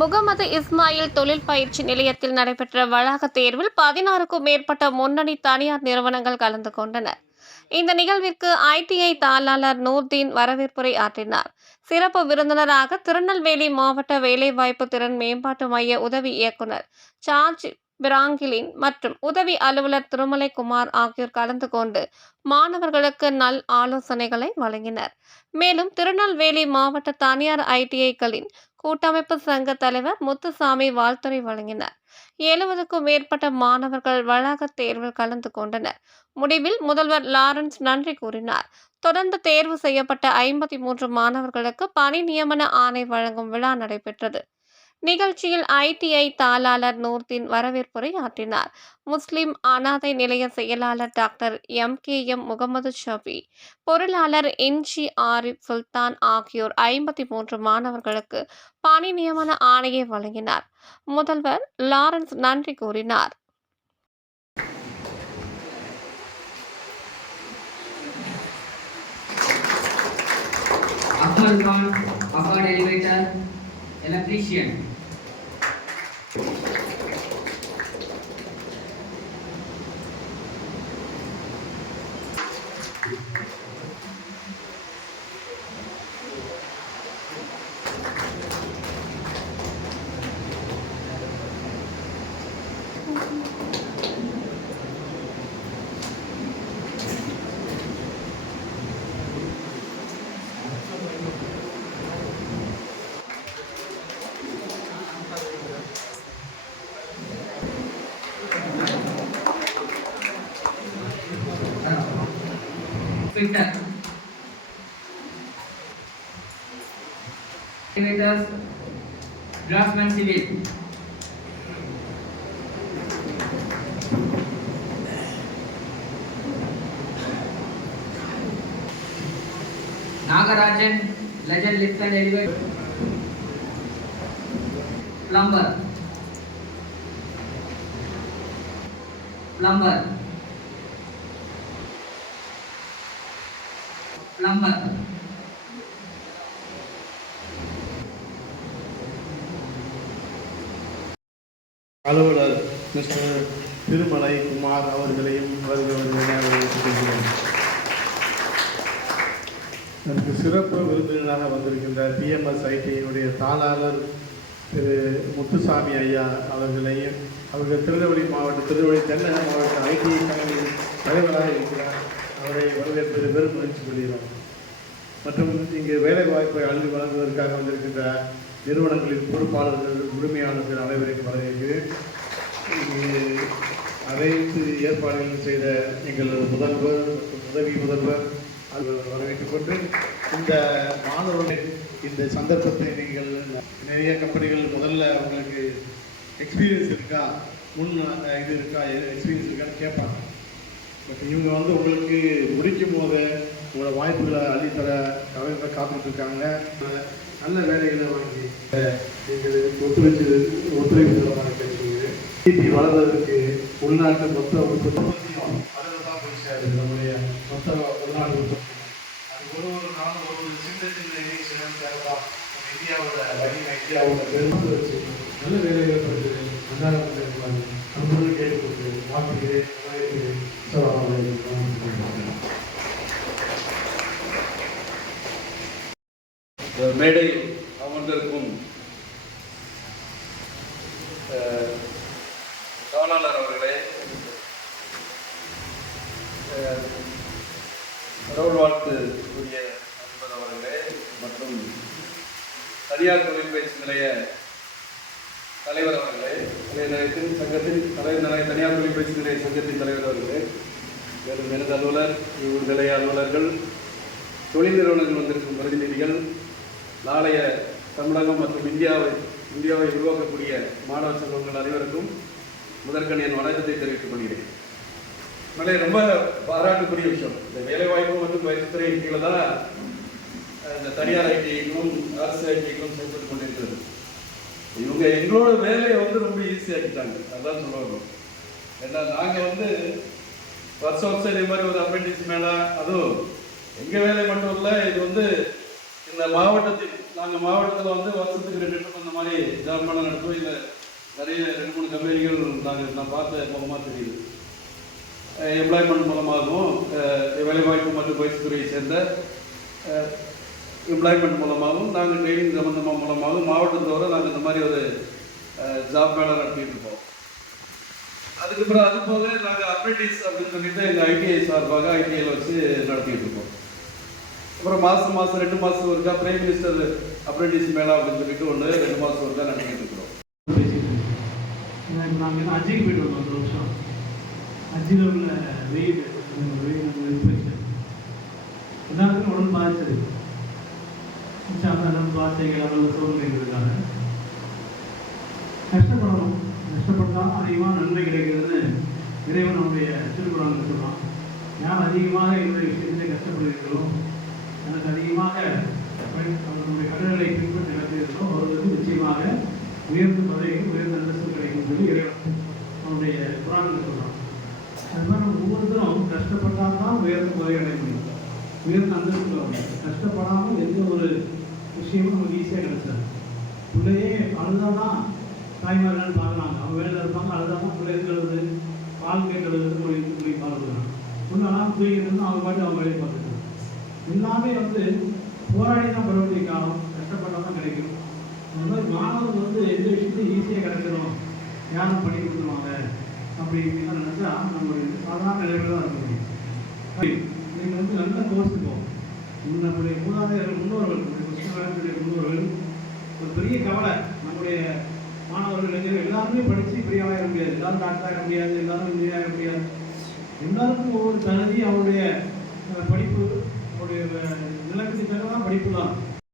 முகமது இஸ்மாயில் தொழில் பயிற்சி நிலையத்தில் நடைபெற்ற வளாக தேர்வில் 16க்கும் மேற்பட்ட முன்னணி தனியார் நிறுவனங்கள் கலந்து கொண்டனர். இந்த நிகழ்விற்கு ஐடிஐ தாளாளர் நூர்தீன் வரவேற்புரை ஆற்றினார். சிறப்பு விருந்தினராக திருநெல்வேலி மாவட்ட வேலைவாய்ப்பு திறன் மேம்பாட்டு மைய உதவி இயக்குனர் சார்ஜ் பிராங்கிலின் மற்றும் உதவி அலுவலர் திருமலைக்குமார் ஆகியோர் கலந்து கொண்டு மாணவர்களுக்கு நல் ஆலோசனைகளை வழங்கினர். மேலும் திருநெல்வேலி மாவட்ட தனியார் ஐடிஐக்களின் கூட்டமைப்பு சங்க தலைவர் முத்துசாமி வாழ்த்துரை வழங்கினார். 70க்கும் மேற்பட்ட மாணவர்கள் வளாக தேர்வில் கலந்து கொண்டனர். முடிவில் முதல்வர் லாரன்ஸ் நன்றி கூறினார். தொடர்ந்து தேர்வு செய்யப்பட்ட 53 மாணவர்களுக்கு பணி நியமன ஆணை வழங்கும் விழா நடைபெற்றது. நிகழ்ச்சியில் ஐடிஐ தாளாளர் நூர்தீன் வரவேற்புரை ஆற்றினார். முஸ்லிம் அனாதை நிலைய செயலாளர் டாக்டர் MKM முகமது ஷபி, பொருளாளர் NG ஆரிப் சுல்தான் ஆகியோர் 53 மாணவர்களுக்கு பணி நியமன ஆணையை வழங்கினார். முதல்வர் லாரன்ஸ் நன்றி கூறினார். Electrician. Fitter. Elevators, draftsman civil. Nagarajan, legend lift and elevator. Plumber. Plumber. அலுவலர் மிஸ்டர் திருமலை குமார் அவர்களையும் வரவேற்கிறேன். நமக்கு சிறப்பு விருந்தினராக வந்திருக்கின்ற PMS ஐடியினுடைய தாளாளர் திரு முத்துசாமி ஐயா அவர்களையும், அவர்கள் திருநெல்வேலி தென்னக மாவட்ட ஐடிஐ சங்கத்தின் தலைவராக இருக்கிறார். அவரை வரவேற்பது பெரும் மகிழ்ச்சி கொள்கிறோம். மற்றும் இங்கு வேலை வாய்ப்பை அள்ளி வழங்குவதற்காக வந்திருக்கின்ற நிறுவனங்களின் பொறுப்பாளர்கள், உரிமையாளர்கள் அனைவரையும் வரவேற்கிறேன். அனைத்து ஏற்பாடுகள் செய்த எங்களது முதல்வர், உதவி முதல்வர் வரவேற்றுக் கொண்டு, இந்த மாணவர்கள் இந்த சந்தர்ப்பத்தை நீங்கள் நிறைய கம்பெனிகள் முதல்ல உங்களுக்கு எக்ஸ்பீரியன்ஸ் இருக்கா, முன் இது இருக்கா, எக்ஸ்பீரியன்ஸ் இருக்கான்னு கேட்பாங்க. பட் இவங்க உங்களுக்கு முடிக்கும் போது உங்களோட வாய்ப்புகளை அள்ளித்தர காத்துட்டு இருக்காங்க. நல்ல வேலைகளை வாங்கி நீங்கள் ஒத்துழைப்பு தரமாக கேட்டுக்கொள்கிறேன். டிபி வளர்வதற்கு உள்நாட்டு மொத்த உற்பத்தியும் அதில் தான் போய் சேருது. நம்முடைய மொத்த உள்நாட்டு உற்பத்தி அது ஒரு நாளும் ஒரு சின்ன இனிஷியல் தேவைதான். இந்தியாவோட வலிமை, இந்தியாவோட பெருமை வச்சு நல்ல வேலைகளை படுத்து நன்றாக அன்புடன் கேட்டுக்கொண்டு வாழ்த்துகிறேன். மேடையில் அமர்ந்திருக்கும் தாளாளர் அவர்களே, கடவுள் வாழ்த்து கூறிய நண்பர் அவர்களே, மற்றும் தனியார் தொழில் பயிற்சி நிலைய தலைவர் அவர்களே, சங்கத்தின் தனியார் தொழில் பயிற்சி நிலைய சங்கத்தின் தலைவர் அவர்களே, மேலும் எனது அலுவலர், நிலைய அலுவலர்கள், தொழில் நிறுவனங்கள் வந்திருக்கும் பிரதிநிதிகள், நாளைய தமிழகம் மற்றும் இந்தியாவை உருவாக்கக்கூடிய மாணவ செல்வங்கள் அனைவருக்கும் முதற்கண் என் வணக்கத்தை தெரிவித்துக் கொள்கிறேன். ரொம்ப பாராட்டுக்குரிய விஷயம். இந்த வேலைவாய்ப்பு மற்றும் பயிற்சித்துறையின் கீழே தான் இந்த தனியார் ஐடிஐக்கும் அரசு ஐடிஐக்கும் செயல்பட்டு கொண்டிருக்கிறது. இவங்க எங்களோட வேலையை ரொம்ப ஈஸியாக்கிட்டாங்க. அதுதான் சொல்லணும். ஏன்னா நாங்கள் வருஷம் இதே மாதிரி ஒரு அப்ரெண்டிஸ் மேலே, அதுவும் எங்கள் வேலை மட்டும் இல்லை, இது இந்த மாவட்டத்தில் நாங்கள் மாவட்டத்தில் வந்து வருஷத்துக்கு 2 ட்ரிப் அந்த மாதிரி ஜாப் மேலே நடத்துவோம். இல்லை நிறைய 2-3 கம்பெனிகள் நான் பார்த்த மூலமாக தெரியுது. எம்ப்ளாய்மெண்ட் மூலமாகவும் வேலைவாய்ப்பு மற்றும் பயிற்சித்துறையை சேர்ந்த எம்ப்ளாய்மெண்ட் மூலமாகவும் நாங்கள் ட்ரைனிங் சம்மந்தமாக மூலமாகவும் மாவட்டத்தோடு நாங்கள் இந்த மாதிரி ஒரு ஜாப் மேலே நடத்திட்டு இருக்கோம். அதுக்கப்புறம் அது போக நாங்கள் அப்ரெண்டிஸ் அப்படின்னு சொல்லிட்டு எங்கள் ஐடிஐ சார்பாக ஐடிஐயில் வச்சு நடத்திட்டு இருக்கோம். அப்புறம் மாதம் 2 மாதம் ஒருக்கா பிரைம் மினிஸ்டர் அப்ரெண்டிஸ் மேளா அப்படின்னு சொல்லிட்டு 2 மாதம் ஒருக்கா நடத்திட்டு இருக்கிறோம். நாங்கள் அஜிக்கு போய்ட்டு வந்தோம். ஒரு வருஷம் அஜியில் உள்ள வெயில் எல்லாருக்கும் உடல் பாதிச்சது. அந்த வார்த்தைகள் அவ்வளோ சூழ்நிலைகளுக்காக கஷ்டப்படணும். கஷ்டப்பட்டால் அதிகமாக நன்மை கிடைக்கிறதுன்னு இறைவன் அவருடைய திருக்குறள் சொல்லுவான். யார் அதிகமாக என்னுடைய விஷயத்திலே கஷ்டப்படுகிறீர்களோ, எனக்கு அதிகமாக அவர்களுடைய கடல்களை பின்பற்றி நடத்துகிறதோ அவர்களுக்கு நிச்சயமாக உயர்ந்த பதவிகள் உயர்ந்த அந்தஸ்து கிடைக்கும் சொல்லி இறைவன் அவனுடைய புராணங்கள் சொல்கிறான். அது மாதிரி நம்ம ஒவ்வொருத்தரும் கஷ்டப்பட்டால் தான் உயர்ந்த பதவி அடைய முடியும், உயர்ந்த அந்தஸ்து வர முடியும். கஷ்டப்படாமல் எந்த ஒரு விஷயமும் நமக்கு ஈஸியாக கிடைச்சாது. பிள்ளையே அழுதான் தான் தாய்மார்கள் பார்க்குறாங்க. அவங்க வேலையில் இருப்பாங்க, அழுதான் தான் பிள்ளை இருக்கிறது பால் கேட்கறது மொழி பால் கொடுக்குறாங்க. முன்னெல்லாம் தூங்கிட்டு அவங்க பாட்டு அவங்க வேலையை பார்த்துருக்காங்க. எல்லாமே போராடி தான் பெற வேண்டிய காலம், கஷ்டப்பட்டால் தான் கிடைக்கும். அந்த மாதிரி மாணவர்கள் எந்த விஷயத்தையும் ஈஸியாக கிடைச்சிடும், யாரும் பண்ணி கொடுத்துருவாங்க அப்படின்னு நினச்சா நம்ம சாதாரண நிலையில் தான் இருக்க முடியும். நீங்கள் நல்ல கோர்ஸ் இருக்கும். நம்முடைய மூதாதையர்கள் முன்னோர்கள் முன்னோர்கள் ஒரு பெரிய கவலை, நம்முடைய மாணவர்கள் இளைஞர்கள் எல்லாருமே படித்து பெரிய ஆக முடியாது, எல்லாரும் டாக்டர் ஆக முடியாது, எல்லாரும் இன்ஜினியர் ஆக முடியாது. எல்லாருக்கும் ஒவ்வொரு தகுதி அவருடைய படிப்பு அவருடைய நிலக்கத்துக்காக தான் படிப்பு தான்.